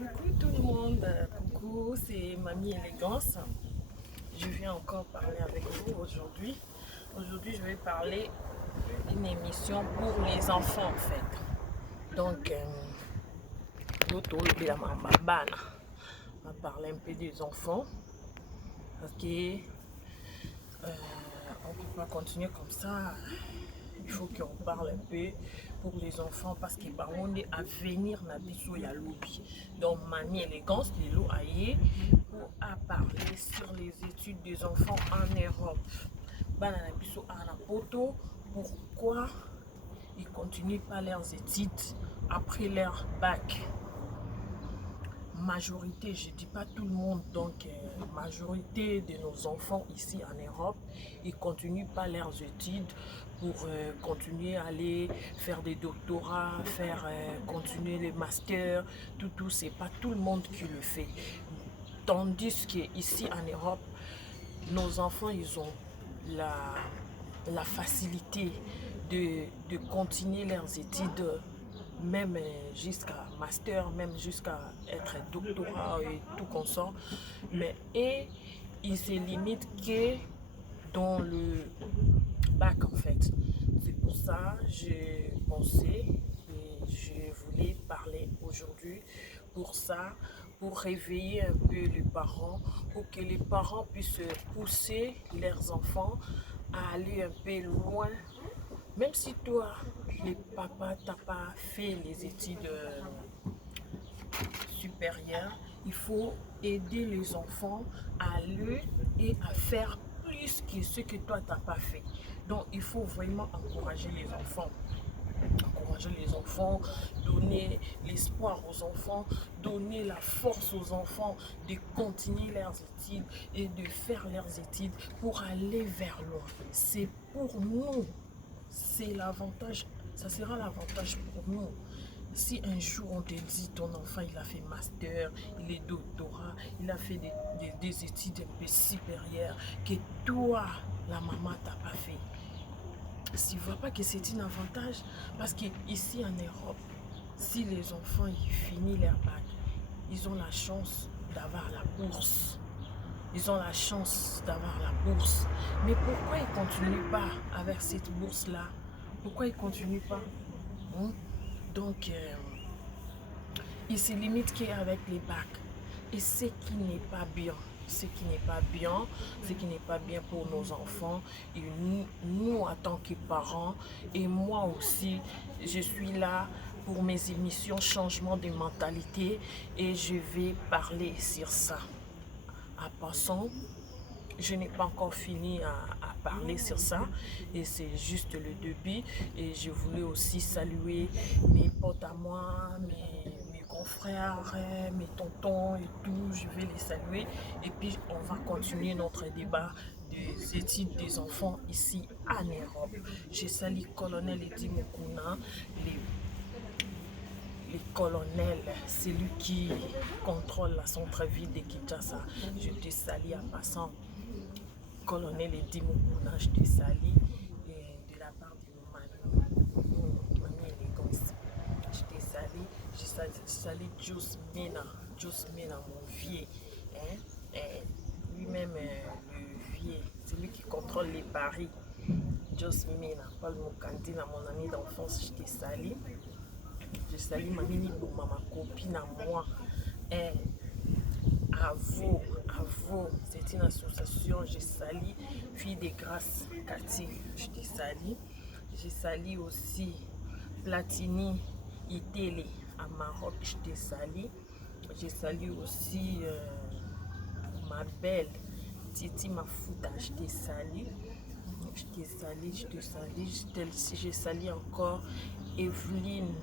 Coucou tout le monde, coucou, c'est Mamie Élégance. Je viens encore parler avec vous aujourd'hui. Aujourd'hui, je vais parler d'une émission pour les enfants en fait. Donc, on va parler un peu des enfants parce que on ne peut pas continuer comme ça. Il faut qu'on parle un peu pour les enfants parce que on est à venir na biso ya lobby. Donc Mamie Élégance de l'eau aillé pour parler sur les études des enfants en Europe. Bana na biso à la poto, pourquoi ils continuent pas leurs études après leur bac. Majorité, je dis pas tout le monde, donc majorité de nos enfants ici en Europe, ils continuent pas leurs études pour continuer à aller faire des doctorats, continuer les masters, tout, c'est pas tout le monde qui le fait. Tandis que ici en Europe, nos enfants, ils ont la facilité de continuer leurs études même jusqu'à master, même jusqu'à être doctorat et tout comme ça. Mais et il se limite que dans le bac en fait. C'est pour ça que j'ai pensé et je voulais parler aujourd'hui pour ça, pour réveiller un peu les parents, pour que les parents puissent pousser leurs enfants à aller un peu loin. Même si toi, les papas, t'as pas fait les études supérieures, il faut aider les enfants à aller et à faire plus que ce que toi, t'as pas fait. Donc, il faut vraiment encourager les enfants. Encourager les enfants, donner l'espoir aux enfants, donner la force aux enfants de continuer leurs études et de faire leurs études pour aller vers loin. C'est pour nous. C'est l'avantage, ça sera l'avantage pour nous. Si un jour on te dit ton enfant il a fait master, il est doctorat, il a fait des études un peu supérieures, que toi, la maman, t'as pas fait. Tu ne vois pas que c'est un avantage parce qu'ici en Europe, si les enfants ils finissent leur bac, ils ont la chance d'avoir la bourse. Ils ont la chance d'avoir la bourse. Mais pourquoi ils ne continuent pas avec cette bourse-là? Pourquoi ils ne continuent pas? Donc, ils se limitent qu'avec les bacs. Et ce qui n'est pas bien, ce qui n'est pas bien, ce qui n'est pas bien pour nos enfants, et nous en tant que parents, et moi aussi, je suis là pour mes émissions changement de mentalité et je vais parler sur ça. En passant, je n'ai pas encore fini à parler sur ça et c'est juste le début et je voulais aussi saluer mes potes à moi, mes grands frères, mes tontons et tout, je vais les saluer et puis on va continuer notre débat des études des enfants ici en Europe. Je salue Colonel Edi Mukuna, les colonels, c'est lui qui contrôle la centre-ville de Kinshasa. Je te salue en passant. Colonel Edi Mukuna, je te salue de la part de Mamie Élégance. Je te salue, je salue Jos Mena, mon vieux. Hein? Lui-même, le vieux, c'est lui qui contrôle les paris. Jos Mena, Paul Mokandi, mon ami d'enfance, je te salue. Je salue ma mini pour ma copine à moi. À vous, c'est une association, je salue Fille de Grâce, Cathy, je te salue. Je salue aussi Platini, Itélé, à Maroc, je te salue. Je salue aussi ma belle Titi Mafuta, je te salue. Je te salue, je te salue, je salue encore Evelyne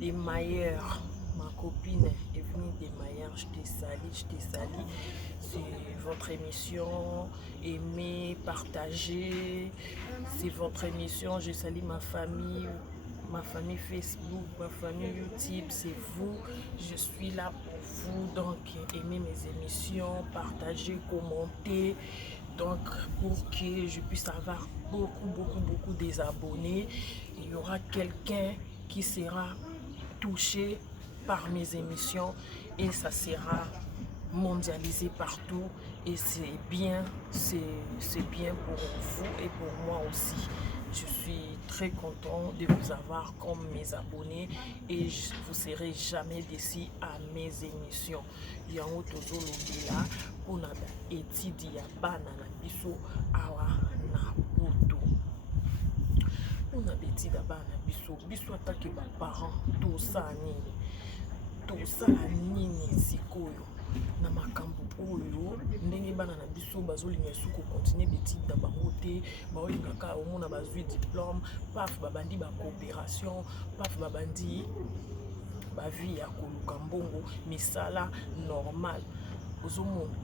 Desmayer, ma copine Evelyne Desmayer, je te salue. C'est votre émission, aimez, partagez. C'est votre émission, je salue ma famille Facebook, ma famille YouTube, c'est vous. Je suis là pour vous, donc aimez mes émissions, partagez, commentez. Donc pour que je puisse avoir beaucoup des abonnés, il y aura quelqu'un qui sera touché par mes émissions et ça sera mondialisé partout et c'est bien pour vous et pour moi aussi. Je suis très content de vous avoir comme mes abonnés et vous serez jamais déçus à mes émissions. Yango tozolobela pona ba étude ya bana na biso awa na poto. Pona ba étude ya bana biso atake ba parents tosala nini sikoyo na makambo oyo ndenge bana na biso bazolinga su kokontinue betide na bango te baolingaka omona bazwi diplôme paf babandi bacoopération paf babandi bavie ya koluka mbongo misala normal ozomona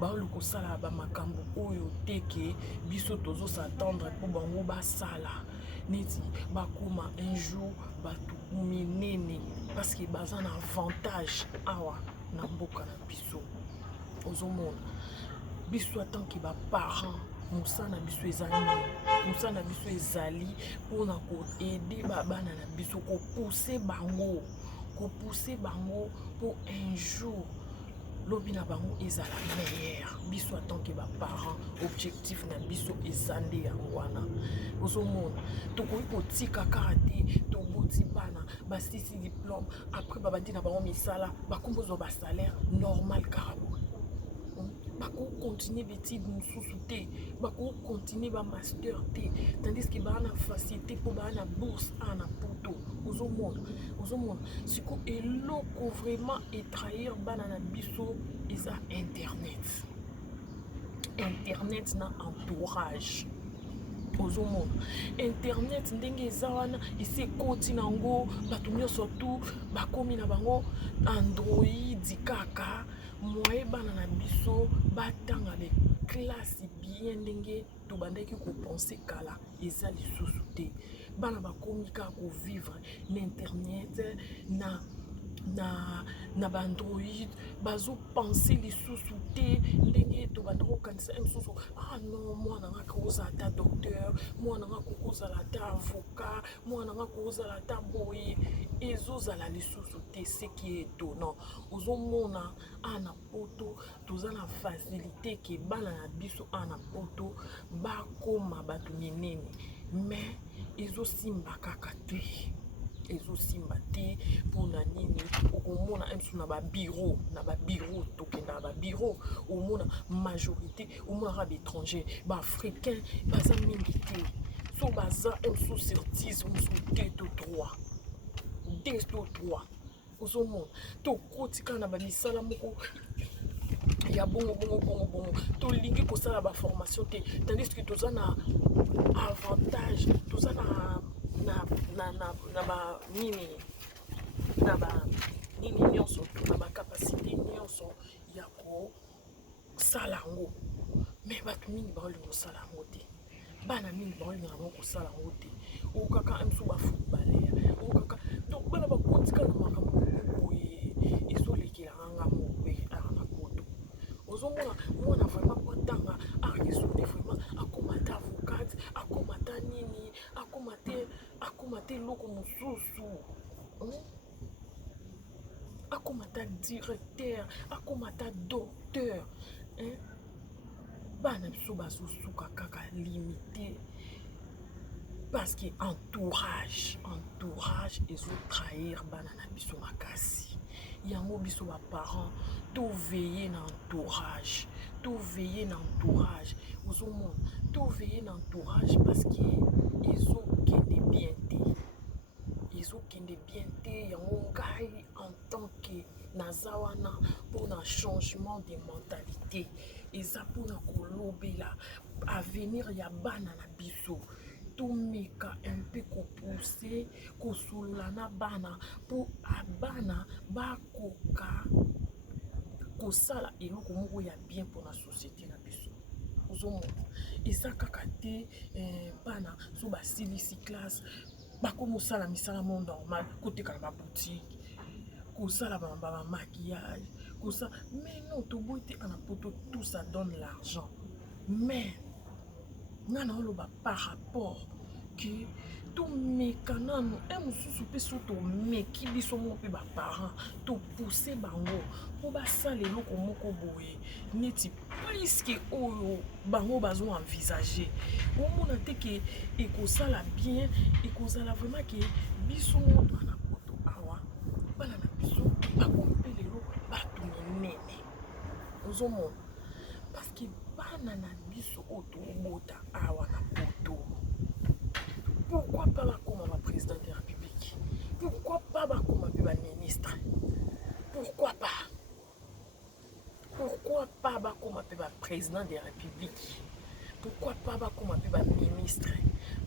baoluka kosala bamakambo oyo teke biso tozosatendre mpo bango basala neti bakoma un jour bato minene parce que baza na avantage awa na mboka na biso ozomona biso atanke baparent mosala na biso ezali nini mosala na biso ezali mpona koede babana na biso kopuse bango mpo un jour lobi na bango ezala meilleur biso atanke baparent objectif na biso eza nde yango wana ozomona tokoki kotika kaka te toboti bana basisi diplôme après babandi na bango misala bakombozwa basalaire normal kaka boye bakokontinue betide mosusu te bakokontinue bamaster te tandis ke baa na facilité mpo baa na bourse a na poto ozomona siko eloko vraiment etrahir bana na biso eza internet na entourage ozomona internet ndenge eza wana esi ekoti nango bato nyonso tu bakomi na bango android kaka moye bana na biso batanga beklase bien ndenge tobandaki kopense kala eza lisusu te bana bakomi kaka kovivre na internet na baandroid bazopense lisusu te ndenge tobanda kokanisa mosusu non mwana nga kozala ata docteur mwana nga kozala ata avocat mwana nga kozala ata boye ezozala lisusu te seki étonnant ozomona ana poto toza na facilité ke bana na biso ana poto bakoma bato minene mais ezosimba kaka te ezosimba te mpona nini okomona msu na babiro tokenda na babiro omona majorité omonaka baétranger baafricain baza mingi te so baza msu sur 10 mosu 2 to 3 ozomona tokoti kaka na bamisala moko ya bongo tolingi kosala baformation te tandis que toza na avantage toza na nini nyonso na bakapasité nyonso ya kosala yango mais bato mingi baolinga kosala yango te bana mingi baolinga yango kosala yango te okaka mso bafootballer okaka donc bana bakotika na makambo boye ezolekelanga nga mope ara na poto ozomona mwana vraiment potanga aresone vraiment akomata avocate akomata nini akomata eloko mosusu akomata directeur akomata docteur bana biso bazosuka kaka limité parce que entourage ezotrahir bana na biso makasi yango biso baparent toveille na ozomona toveille na entourage parce que ezokende bien te yango ngai en tant que naza wana mpona changement de mentalité eza mpona kolobela avenir ya bana na biso tomeka mpe kopuse kosolola na bana mpo bana bakoka kosala eloko moko ya bien mpona société na biso ozomona eza kaka te bana so basilisi classe bakomosala misala mo normal kotekala baboutique kosala bamaquillage kosala mais non toboyi te ana poto tout ça donne l'argent mais nga na oloba par rapport que tomeka nanu mosusu mpe so tomeki biso mo mpe baparent topousse bango mpo basala eloko moko boye neti plus ke oyo bango bazo-envisage. omona te ke ekozala bien, ekozala vraiment ke biso moto ana poto awa bana na biso bakomi mpe lelo bato minene ozomona parce que bana na biso oyo tobota awa na poto. Pourquoi pas bakoma ba président de la République? Pourquoi pas bakoma ba ministre? Pourquoi pas? Pourquoi pas bakoma ba président de la République? Pourquoi pas bakoma ba ministre?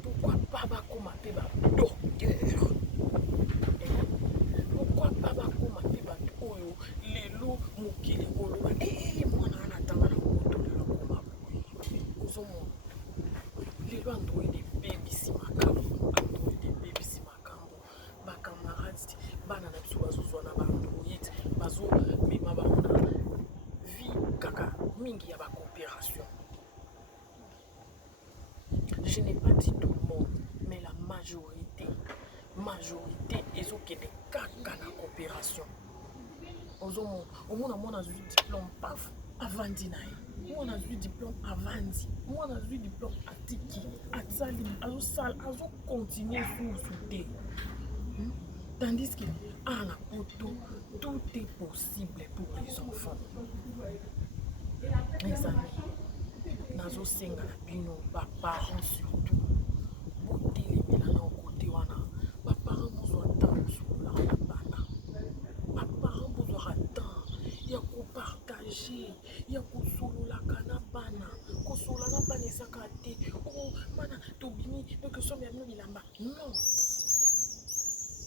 Pourquoi pas bakoma ba docteur? Pourquoi pas bakoma ba oyo lelo mokili koloba mwana ana tanga na moto lelo koma boye. Ozomona lelo andoye de bebisi makambo, andoye de bebisi makambo, bakamarades bana na biso bazozwa na baandroid bazomema bango na vie kaka mingi ya bacoopération. Je n'ai pas dit tout le monde, mais la majorité ezokende kaka na coopération. Ozomona omona mwana azwi diplôme paf avandi na ye, mwana azwi diplôme avandi, mwana azwi diplôme atiki atsali azosala azocontinue susu te. Tandis que à la poto tout est possible pour les enfants. Les amis, nazosenga na bino baparents surtout botelemela na côté wana baparents bozwa temps kosolola na bana, baparents bozwaka temps ya kopartage ya kosololaka na bana, kosolola na bana ezaka te oh mana tobimi donc somi ya bino bilamba non.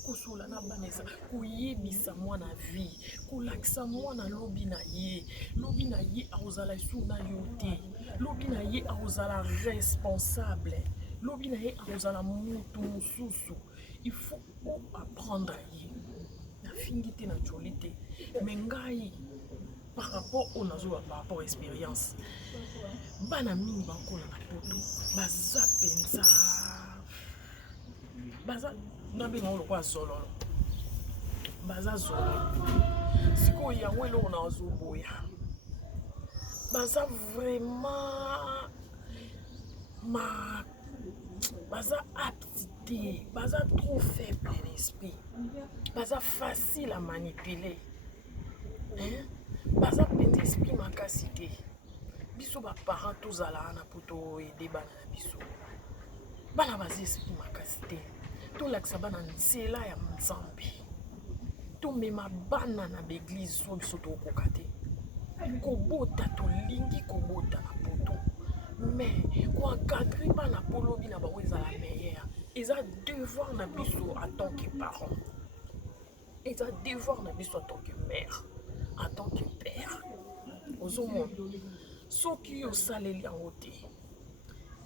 Kosolola na bana eza koyebisa mwana vie, kolakisa mwana lobi na ye akozala esu na yo te, lobi na ye akozala responsable, lobi na ye akozala mutu mosusu. Il faut apprendre ye nafingi te na joli te mais ngai par rapport au nazo par rapport à expérience bana mingi bakola na poto baza penza baza nabenga olokwa zololo baza zololo sikoyo yango eloko na azoboya baza vraiment baza aptité, baza trop faible d'esprit, baza facile à manipuler, baza penza esprit makasi te. Biso ba parents tozala na poto aider bana na biso, bana baza esprit makasi te. Tolakisa bana nzela ya Nzambe, tomema bana na l'église so biso tokoka te, kobota tolingi kobota na poto mais koencadrer bana polobi na bango ezala meilleur. Eza devoir na biso en tant que parent, eza devoir na biso en tant que mère, en tant que père. Ozomona soki osaleli yango te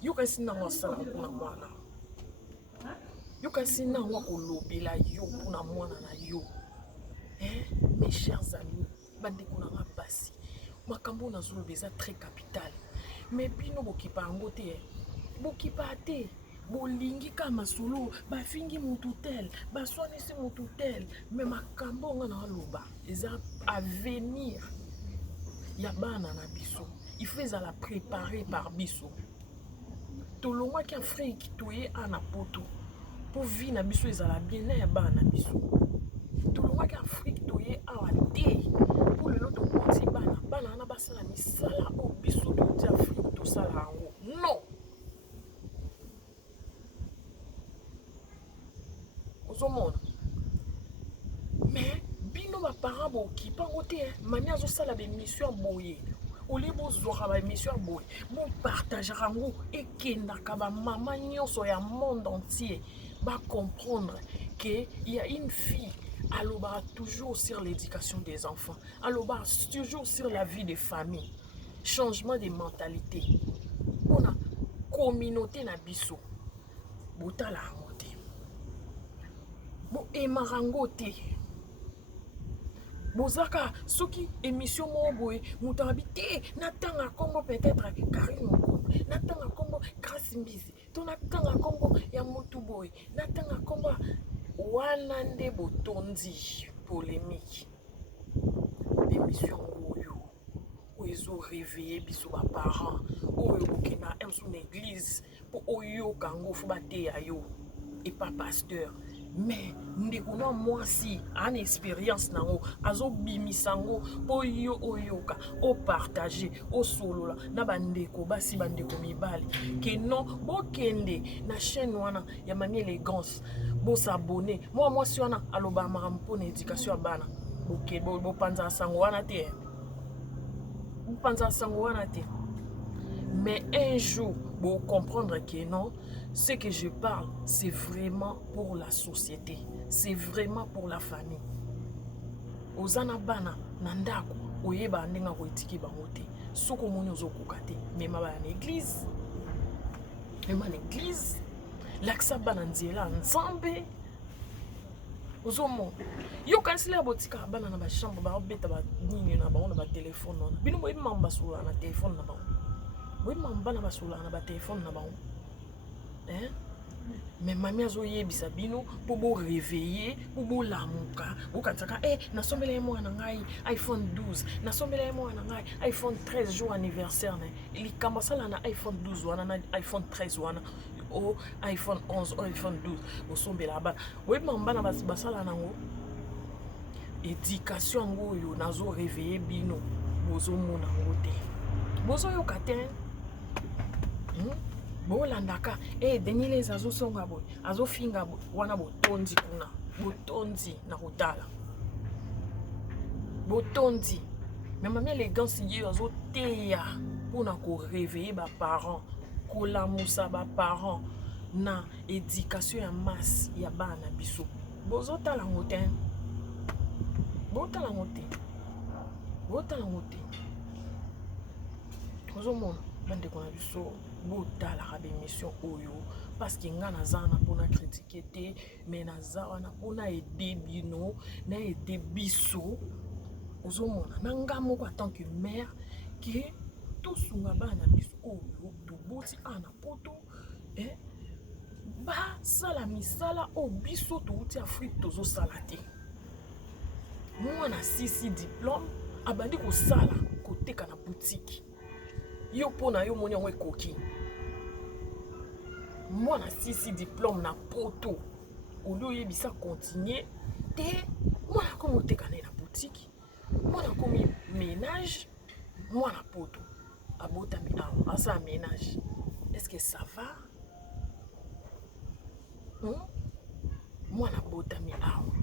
yokasi nango asala mpona mwana, yokasi nango kolobela yo mpona mwana na yo. Mes chers amis, bandeko nanga basi, makambo nazoloba eza très capital mais bino bokipa yango te, bokipa te, bolingi ka masolo bafingi mutu tel baswanisi mutu tel mais makambo nga na loba eza avenir ya bana na biso. Il faut ezala préparé par biso. Tolongwaki Afrique toye ana poto po vi na biso ezala bien na ya bana na biso. Tolongwaki Afrique toye awa te po lelo tokoti bana na basala misala o biso tokoti Afrique tosala yango non. Ozomona mais bino ba parents bokipa ngo te mani azosala ba émission boye oli bozwaka ba émission boye bo partager yango ekendaka ba mama nyonso ya monde entier ba comprendre que il y a une fille alobaka toujours sur l'éducation des enfants, alobaka toujours sur la vie des familles, changement de mentalité mpona communauté na biso. Botala yango te, bo emarango te, bozaka soki émission moko boye moto abi te natanga kombo peut-être Karine Mokonde, natanga kombo Grace Mbizi, to natanga kombo ya motu boy natanga kombo wana nde botondi polémique émission oyo oyo réveiller biso ba parents oyo okena sur l'église pour oyo kango fo bateya yo et pas pasteur mais ndeko na mwasi an expérience nango azo bimisango po yo oyoka o partager o solola na bandeko basi bandeko mibali ke non bokende na chaîne wana ya Mami Élégance bo s'abonner moi mwasi wana aloba makambo na éducation ya bana boke bo panza sango wana te bo panza sango wana te mais un jour vous comprendre que non, ce que je parle, c'est vraiment pour la société, c'est vraiment pour la famille. Ozana bana nandako oyeba ndenga ko etiki bangote soko moni ozokukate même ba na église même na église laksa bana nzela nzambe ozomo yo kansila botika bana na ba chambre ba beta ba nini na ba on ba téléphone bino mo mamba sula na téléphone na ba oui, maman na basula na ba téléphone na ba hein mais mami azo yebisa bino pour bo réveiller pour bo lamuka bo kansaka na sombele mo na ngai iPhone 12 na sombele mo na ngai iPhone 13 jour anniversaire na li kamba sala na iPhone 12 wana na iPhone 13 wana o iPhone 11 o iPhone 12 o sombela ba oui maman na basala nango éducation ngoyo nazo réveiller bino bozo mona ngote bozo yo katen bolandaka Daniel azo songa boy azo finga wana botondi kuna botondi na kotala botondi mais Mami Élégance ye azo teya pona ko réveiller ba parents ko lamusa ba parents na éducation ya masse ya bana biso bozo tala ngoten botala ngote botala ngote ozo mona bande kona biso botala ka émission oyo parce que nga nazana pona critiquer te mais nazana pona aider bino na aider biso ozo mona na nga moko en tant que mère que tout sunga bana biso oyo to boti ana poto ba sala misala o biso to uti Afrique tozo sala te moi na 6 diplôme abandi ko sala koteka na boutique yo pona yo moni yango ekoki moi na 6 diplôme na poto olio yebisa continuer te moi na komi oteka na boutique moi na komi ménage moi na poto abotami awa asa ménage est-ce que ça va moi na botami awa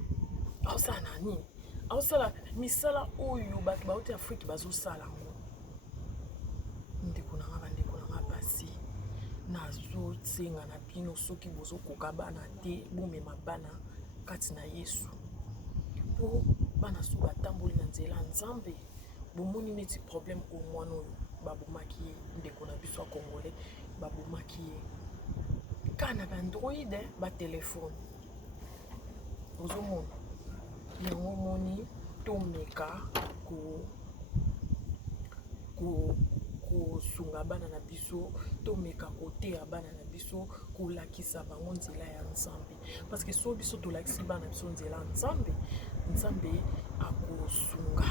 aosala nani aosala misala oyo bato bauti Afrique bazosala ngo ndeko na nga bandeko na nga pasi nazosenga na bino soki bozokoka bana te bomema bana kati na Yesu po bana so batamboli na nzela nzambe bomoni neti problème o mwana oyo babomaki ye ndeko na biso ya congolais babomaki ye kana baandroid batelefone ozomona yango moni tomeka kosunga bana na biso tomeka koteya bana na biso kolakisa bango nzela ya nzambe parce que so biso tolakisi bana biso nzela ya nzambe nzambe akosunga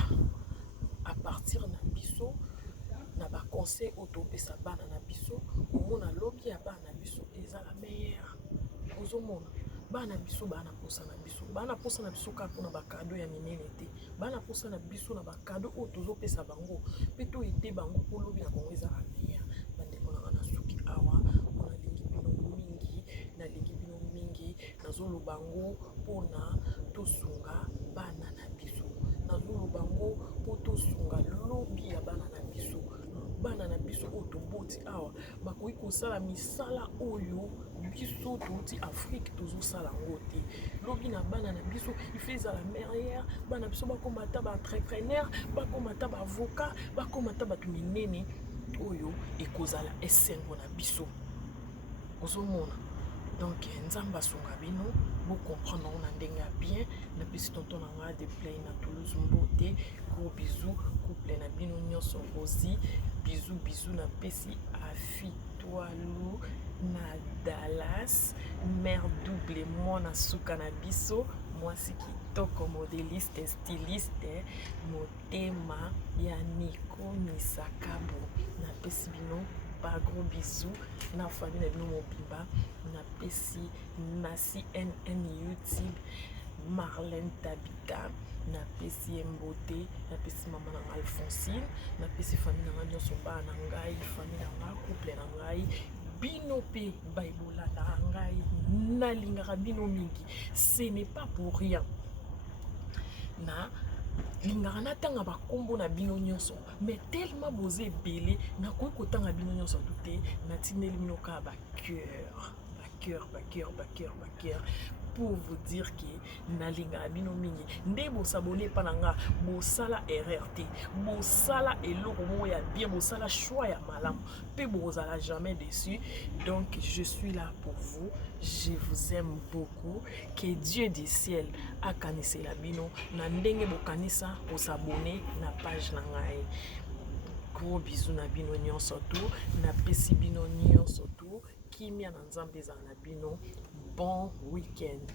a partir na biso na baconseil oyo topesa bana na biso omona lobi ya bana na biso eza la meilleure ozomona bana biso bana posa na biso bana posa na biso kaka mpona bakado ya minene te bana posa na biso na bakado oyo tozopesa bango mpe toyede bango mpo lobi na bango eza la meilleure bandeko na nga na suki awa mpo nalingi bino mingi nazoloba ngo mpona tosunga bana na biso nazoloba ngo mpo tosunga lobi ya bana na biso bana na biso oyo toboti awa bakoki kosala misala oyo biso touti Afrique tozosala ngo te lobi na bana na biso ife ezala meilleure bana biso bakomata baentrepreneur bakomata baavocat bakomata bato minene oyo ekozala esengo na biso ozomona donc nzambe asunga bino bocomprendre ngo na ndenge ya bien napesi tonton na nga de play na Toulouse mbote gros bisous couple na bino nyonso Rosie bisous napesi Afi Toalou na Dallas, mère double mwana suka na biso, mwasi kitoko modéliste styliste motema ya Nico Misakabo. Napesi bino ba gros bisous na famille na bino mobimba, napesi na CNN YouTube Marlène Tabita, napesi Mbote, napesi mama na Alphonsine, napesi famille na nyonso ba na ngai, famille na ngai, couple na ngai, bino pe baibola na ngai, nalingaka bino mingi. Ce n'est pas pour rien. Na lingaka natanga bakombo na bino nyonso, mais tellement boze ebele nakoki kotanga bino nyonso te, natindeli bino kaka cœur pour vous dire que nalinga bino mingi. Nde bosabone pa nanga, bosala RRT, bosala eloko mo ya bien, bosala choix ya malamu, pe bozala jamais déçu. Donc je suis là pour vous, je vous aime beaucoup. Que Dieu du ciel akanise la bino na ndenge bokanisa bosabone na page na ngai. Gros bisous na bino nyonso tu, na pesi bino nyonso tu, kimia na nzambe ezala na bino. Bon week-end.